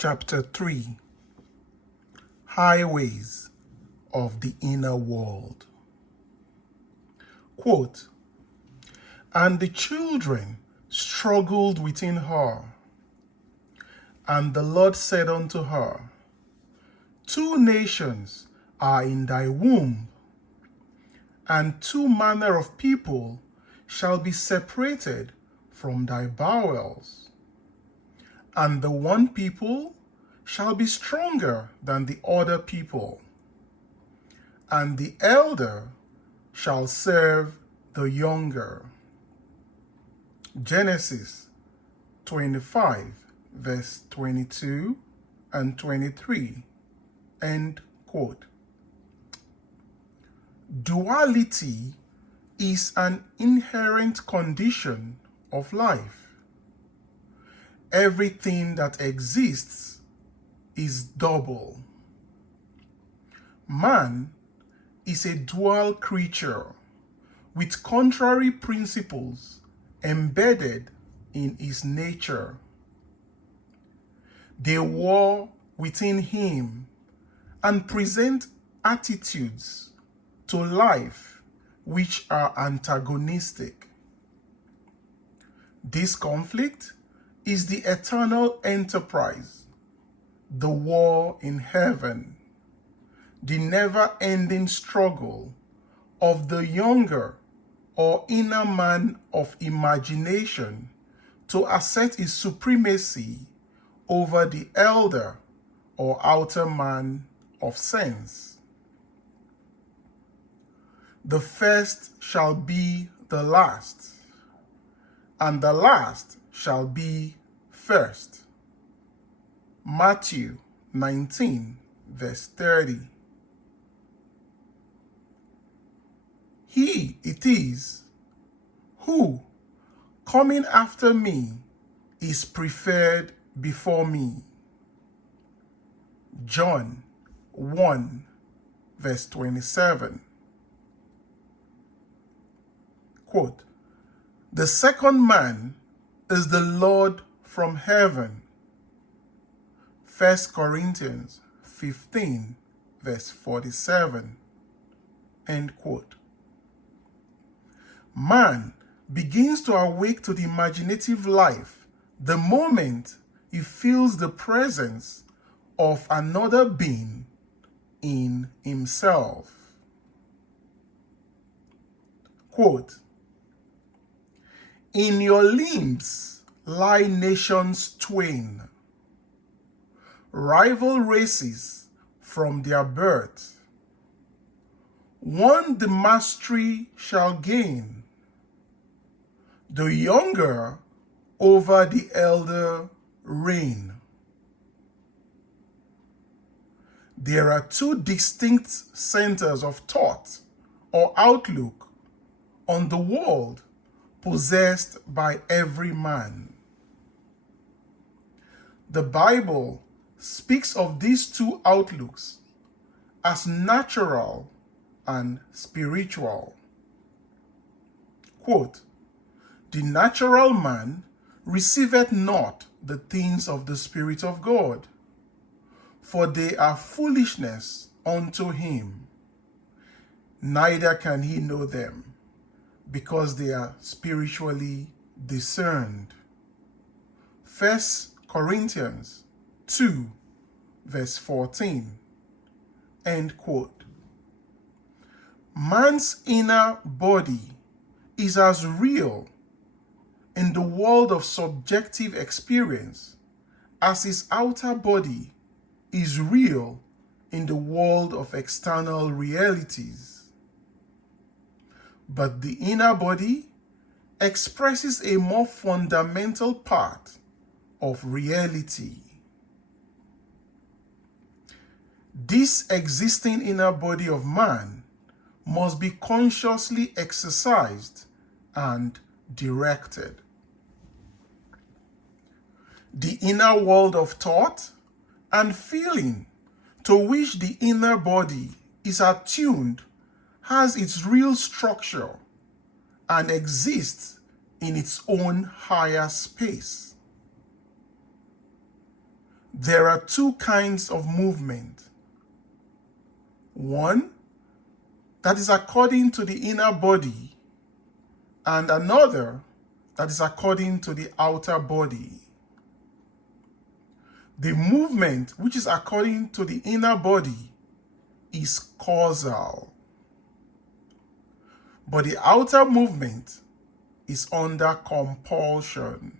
Chapter 3 Highways of the Inner World. Quote, "And the children struggled within her. And the Lord said unto her, Two nations are in thy womb, and two manner of people shall be separated from thy bowels. And the one people shall be stronger than the other people, and the elder shall serve the younger." Genesis 25, verse 22 and 23. End quote. Duality is an inherent condition of life. Everything that exists is double. Man is a dual creature with contrary principles embedded in his nature. They war within him and present attitudes to life which are antagonistic. This conflict is the eternal enterprise, the war in heaven, the never-ending struggle of the younger or inner man of imagination to assert his supremacy over the elder or outer man of sense. The first shall be the last, and the last shall be first. Matthew 19, verse 30. He it is who, coming after me, is preferred before me. John 1, verse 27. Quote, "The second man is the Lord from heaven." 1 Corinthians 15, verse 47. End quote. Man begins to awake to the imaginative life the moment he feels the presence of another being in himself. Quote, "In your limbs lie nations twain, rival races from their birth. One the mastery shall gain, the younger over the elder reign." There are two distinct centers of thought or outlook on the world possessed by every man. The Bible speaks of these two outlooks as natural and spiritual. Quote, "The natural man receiveth not the things of the Spirit of God, for they are foolishness unto him, neither can he know them, because they are spiritually discerned." 1 Corinthians 2, verse 14. End quote. Man's inner body is as real in the world of subjective experience as his outer body is real in the world of external realities. But the inner body expresses a more fundamental part of reality. This existing inner body of man must be consciously exercised and directed. The inner world of thought and feeling to which the inner body is attuned has its real structure and exists in its own higher space. There are two kinds of movement. One that is according to the inner body, and another that is according to the outer body. The movement which is according to the inner body is causal, but the outer movement is under compulsion.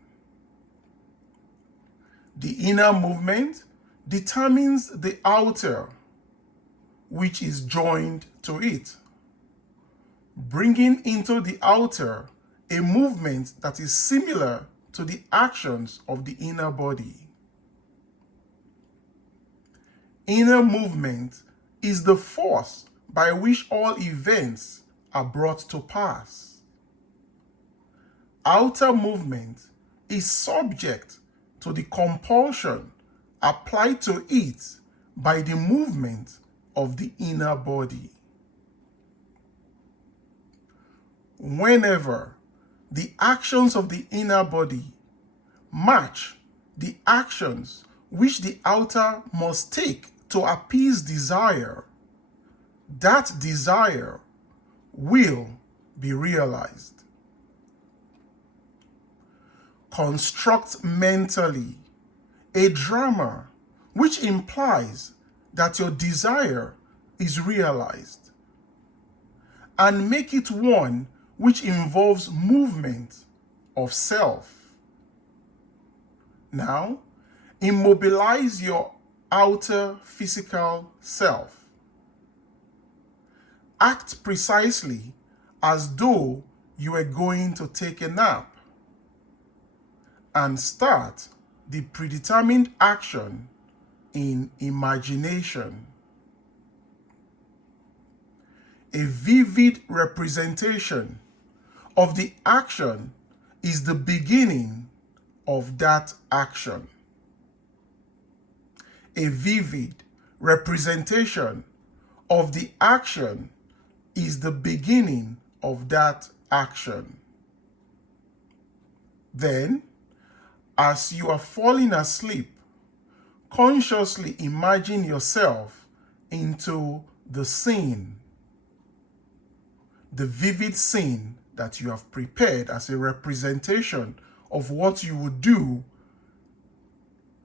The inner movement determines the outer, which is joined to it, bringing into the outer a movement that is similar to the actions of the inner body. Inner movement is the force by which all events are brought to pass. Outer movement is subject to the compulsion applied to it by the movement of the inner body. Whenever the actions of the inner body match the actions which the outer must take to appease desire, that desire will be realized. Construct mentally a drama which implies that your desire is realized, and make it one which involves movement of self. Now, immobilize your outer physical self. Act precisely as though you were going to take a nap, and start the predetermined action in imagination. A vivid representation of the action is the beginning of that action. A vivid representation of the action is the beginning of that action. Then, as you are falling asleep, consciously imagine yourself into the scene, the vivid scene that you have prepared as a representation of what you would do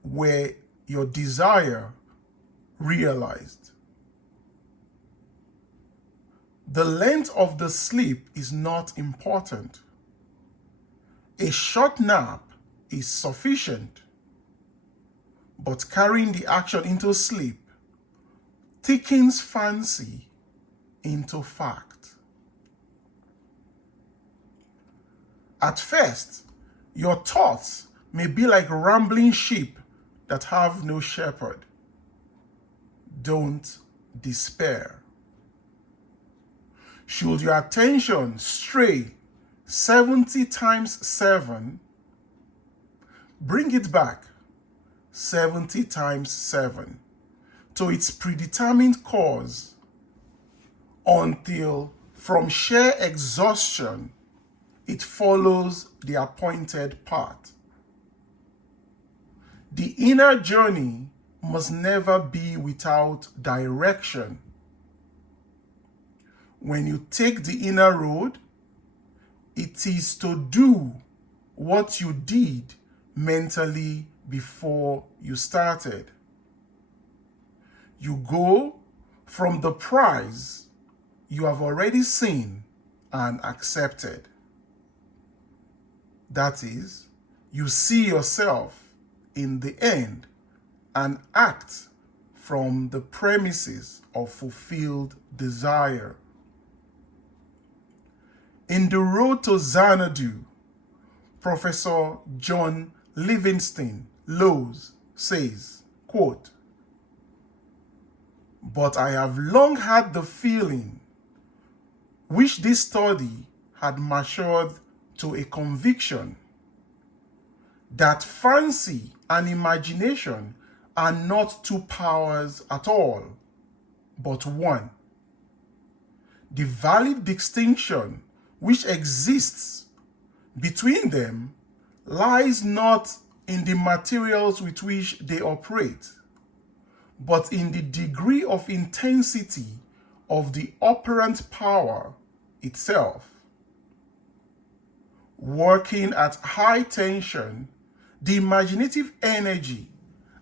were your desire realized. The length of the sleep is not important. A short nap is sufficient, but carrying the action into sleep thickens fancy into fact. At first, your thoughts may be like rambling sheep that have no shepherd. Don't despair. Should your attention stray 70 times 7, bring it back 70 times 7 to its predetermined cause until from sheer exhaustion it follows the appointed path. The inner journey must never be without direction. When you take the inner road, it is to do what you did mentally before you started. You go from the prize you have already seen and accepted. That is, you see yourself in the end and act from the premises of fulfilled desire. In The Road to Xanadu, Professor John Livingston Lowes says, quote, "But I have long had the feeling, which this study had matured to a conviction, that fancy and imagination are not two powers at all, but one. The valid distinction which exists between them lies not in the materials with which they operate, but in the degree of intensity of the operant power itself. Working at high tension, the imaginative energy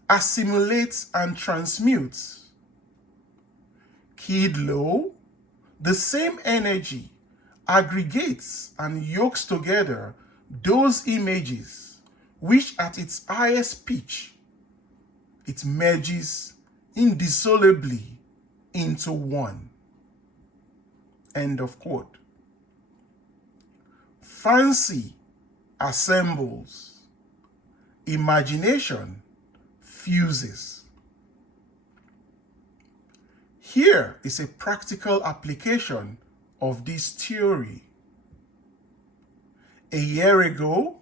assimilates and transmutes. Keyed low, the same energy aggregates and yokes together those images which at its highest pitch it merges indissolubly into one. End of quote. Fancy assembles, imagination fuses. Here is a practical application of this theory. A year ago,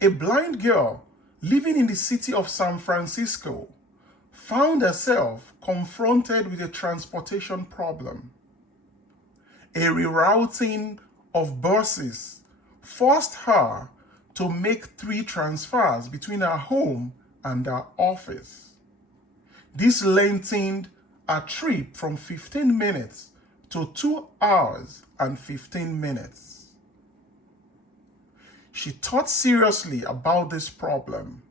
a blind girl living in the city of San Francisco found herself confronted with a transportation problem. A rerouting of buses forced her to make 3 transfers between her home and her office. This lengthened a trip from 15 minutes to 2 hours and 15 minutes. She thought seriously about this problem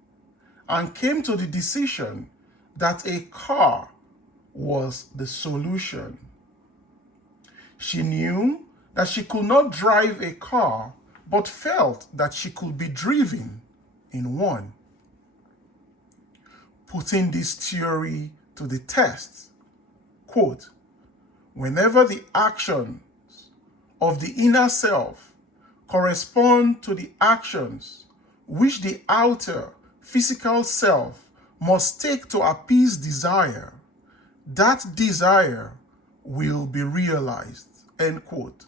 and came to the decision that a car was the solution. She knew that she could not drive a car, but felt that she could be driven in one. Putting this theory to the test, quote, whenever the actions of the inner self correspond to the actions which the outer physical self must take to appease desire, that desire will be realized, end quote.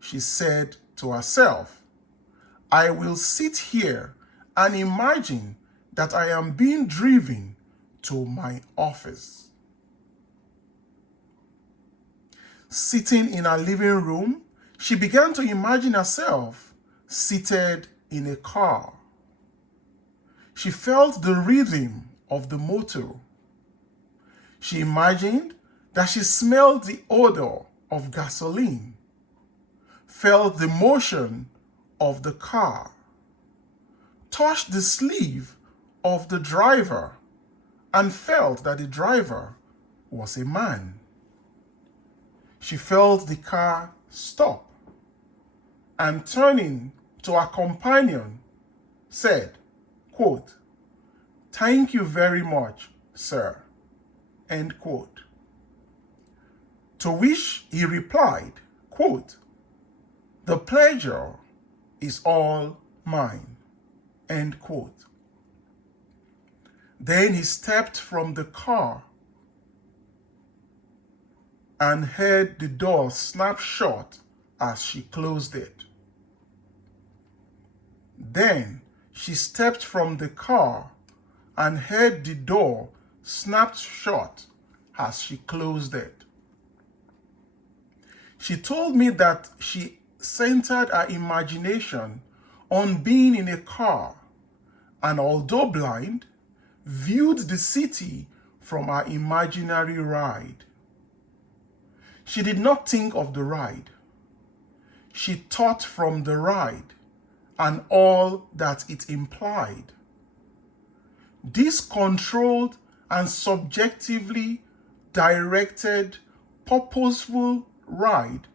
She said to herself, I will sit here and imagine that I am being driven to my office. Sitting in her living room, she began to imagine herself seated in a car. She felt the rhythm of the motor. She imagined that she smelled the odor of gasoline, felt the motion of the car, touched the sleeve of the driver, and felt that the driver was a man. She felt the car stop and, turning to her companion, said, quote, thank you very much, sir, end quote. To which he replied, quote, the pleasure is all mine, end quote. Then he stepped from the car and heard the door snap shut as she closed it. Then she stepped from the car and heard the door snapped shut as she closed it. She told me that she centered her imagination on being in a car and, although blind, viewed the city from her imaginary ride. She did not think of the ride. She thought from the ride and all that it implied. This controlled and subjectively directed, purposeful ride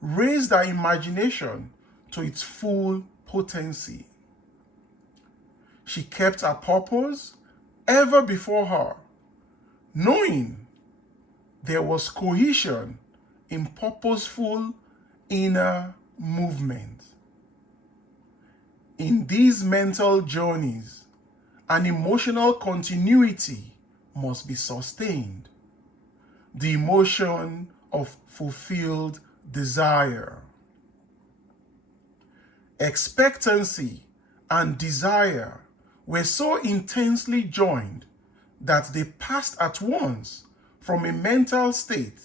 raised her imagination to its full potency. She kept her purpose ever before her, knowing there was cohesion in purposeful inner movement. In these mental journeys, an emotional continuity must be sustained. The emotion of fulfilled desire. Expectancy and desire were so intensely joined that they passed at once from a mental state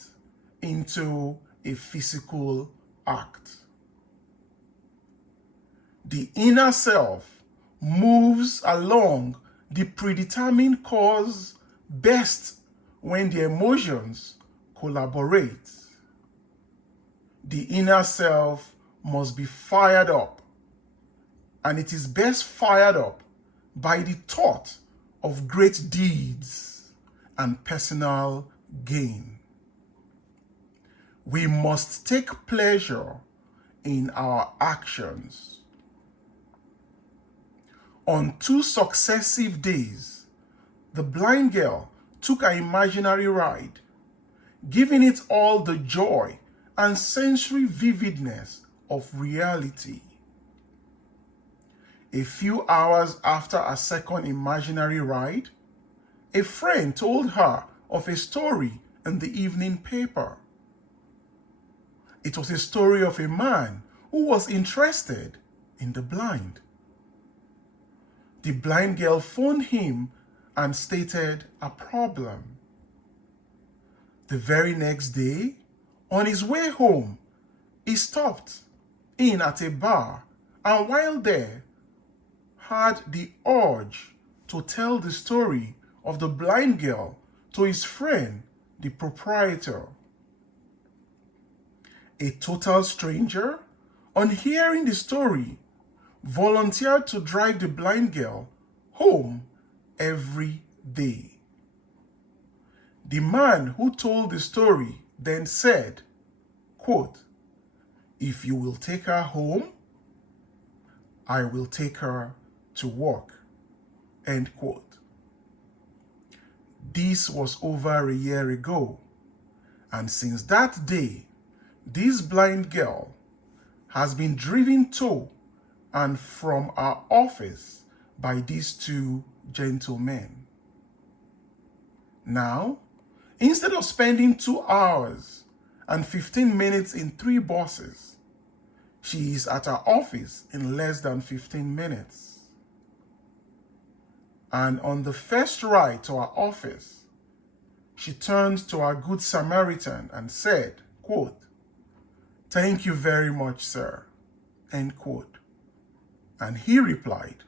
into a physical act. The inner self moves along the predetermined course best when the emotions collaborate. The inner self must be fired up, and it is best fired up by the thought of great deeds and personal gain. We must take pleasure in our actions. On 2 successive days, the blind girl took an imaginary ride, giving it all the joy and sensory vividness of reality. A few hours after a second imaginary ride, a friend told her of a story in the evening paper. It was a story of a man who was interested in the blind. The blind girl phoned him and stated a problem. The very next day, on his way home, he stopped in at a bar, and while there, had the urge to tell the story of the blind girl to his friend, the proprietor. A total stranger, on hearing the story, volunteered to drive the blind girl home every day. The man who told the story then said, quote, "If you will take her home, I will take her to work," end quote. This was over a year ago, and since that day, this blind girl has been driven to and from our office by these 2 gentlemen. Now, instead of spending 2 hours and 15 minutes in 3 buses, she is at our office in less than 15 minutes. And on the first ride to our office, she turned to our good Samaritan and said, quote, "Thank you very much, sir," end quote. And he replied,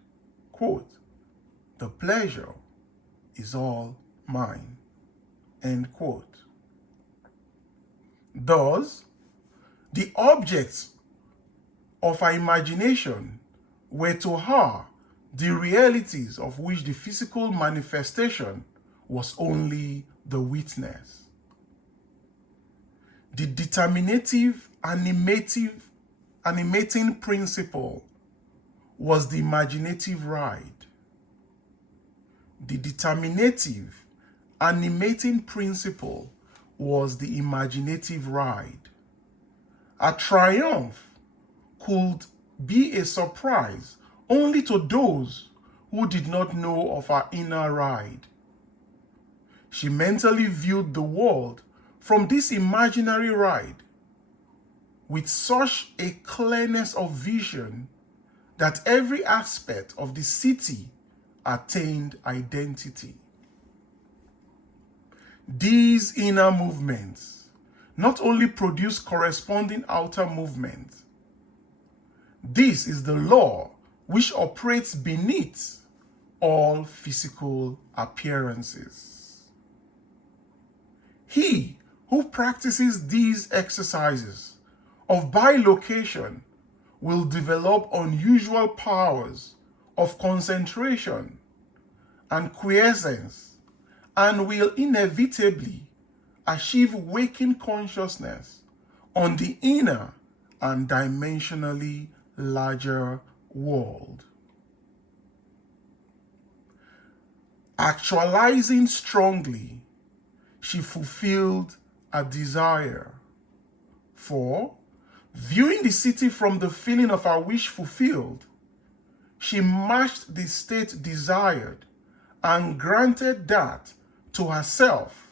quote, "The pleasure is all mine," end quote. Thus, the objects of her imagination were to her the realities of which the physical manifestation was only the witness. The determinative, animating principle was the imaginative ride. The determinative, animating principle was the imaginative ride. A triumph could be a surprise only to those who did not know of her inner ride. She mentally viewed the world from this imaginary ride with such a clearness of vision that every aspect of the city attained identity. These inner movements not only produce corresponding outer movements. This is the law which operates beneath all physical appearances. He who practices these exercises of bilocation will develop unusual powers of concentration and quiescence, and will inevitably achieve waking consciousness on the inner and dimensionally larger world. Actualizing strongly, she fulfilled a desire. For, viewing the city from the feeling of her wish fulfilled, she matched the state desired and granted that to herself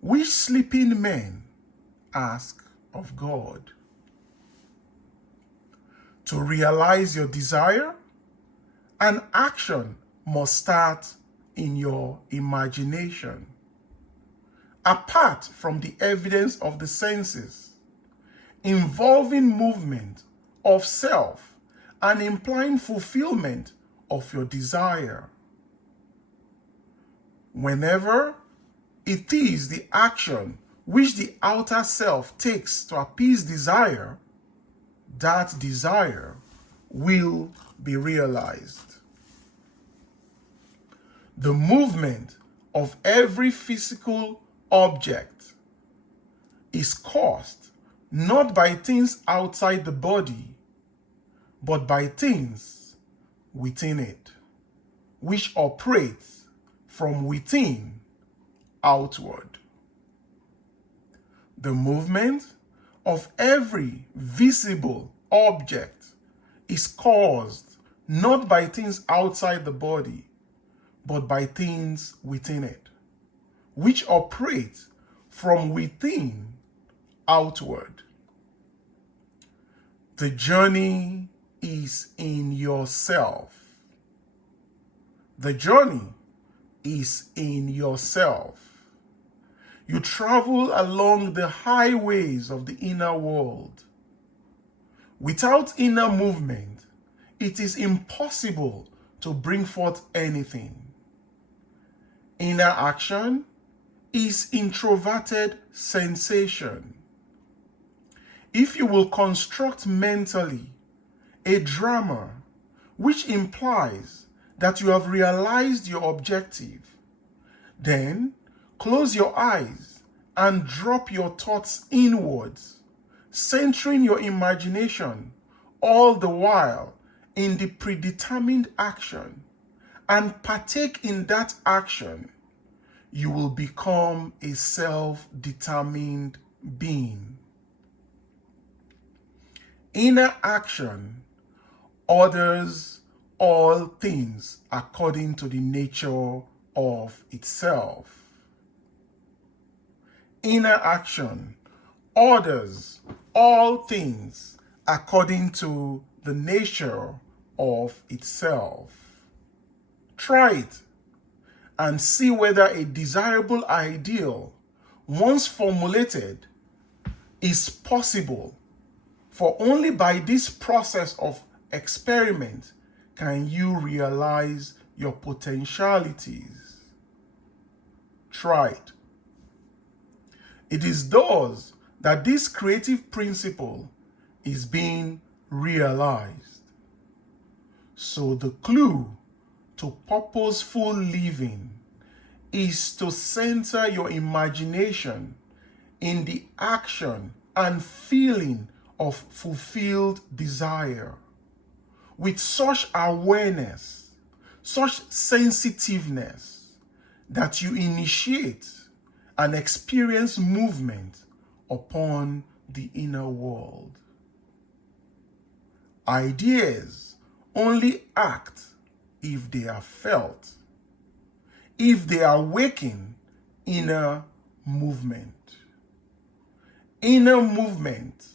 which sleeping men ask of God. To realize your desire, an action must start in your imagination. Apart from the evidence of the senses, involving movement of self and implying fulfillment of your desire. Whenever it is the action which the outer self takes to appease desire, that desire will be realized. The movement of every physical object is caused not by things outside the body, but by things within it, which operate from within outward. The movement of every visible object is caused not by things outside the body, but by things within it, which operate from within outward. The journey is in yourself. The journey is in yourself. You travel along the highways of the inner world. Without inner movement, it is impossible to bring forth anything. Inner action is introverted sensation. If you will construct mentally a drama which implies that you have realized your objective, then close your eyes and drop your thoughts inwards, centering your imagination all the while in the predetermined action, and partake in that action. You will become a self-determined being. Inner action orders all things according to the nature of itself. Inner action orders all things according to the nature of itself. Try it and see whether a desirable ideal, once formulated, is possible. For only by this process of experiment can you realize your potentialities. Try it. It is thus that this creative principle is being realized. So the clue to purposeful living is to center your imagination in the action and feeling of fulfilled desire. With such awareness, such sensitiveness, that you initiate and experience movement upon the inner world. Ideas only act if they are felt, if they awaken inner movement. Inner movement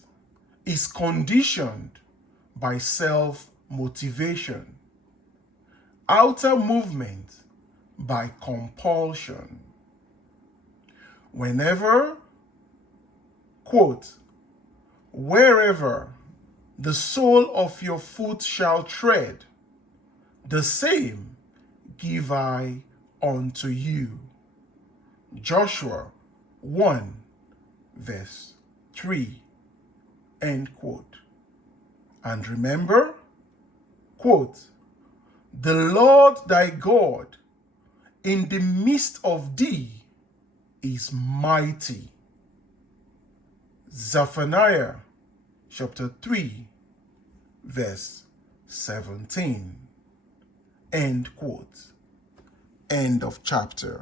is conditioned by self-motivation. Outer movement by compulsion. Whenever, quote, wherever the sole of your foot shall tread, the same give I unto you. Joshua 1 verse 3, end quote. And remember, quote, the Lord thy God in the midst of thee is mighty. Zephaniah chapter 3 verse 17, end quote. End of chapter.